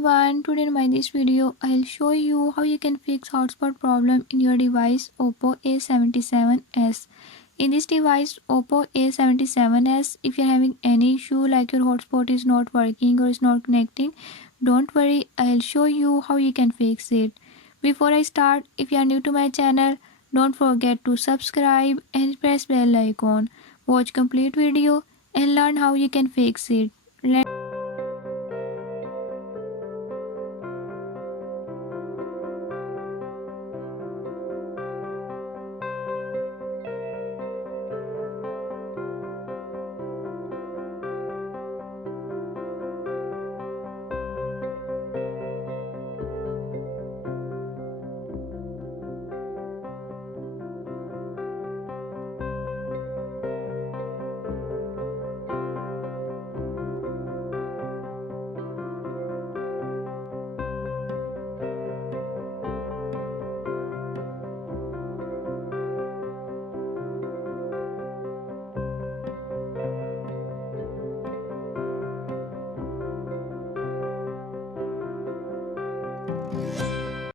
everyone, today in this video I'll show you how you can fix hotspot problem in your device Oppo A77s. In this device Oppo A77s, if you're having any issue like your hotspot is not working or is not connecting, don't worry, I'll show you how you can fix it. Before I start, if you are new to my channel, don't forget to subscribe and press bell icon. Watch complete video and learn how you can fix it.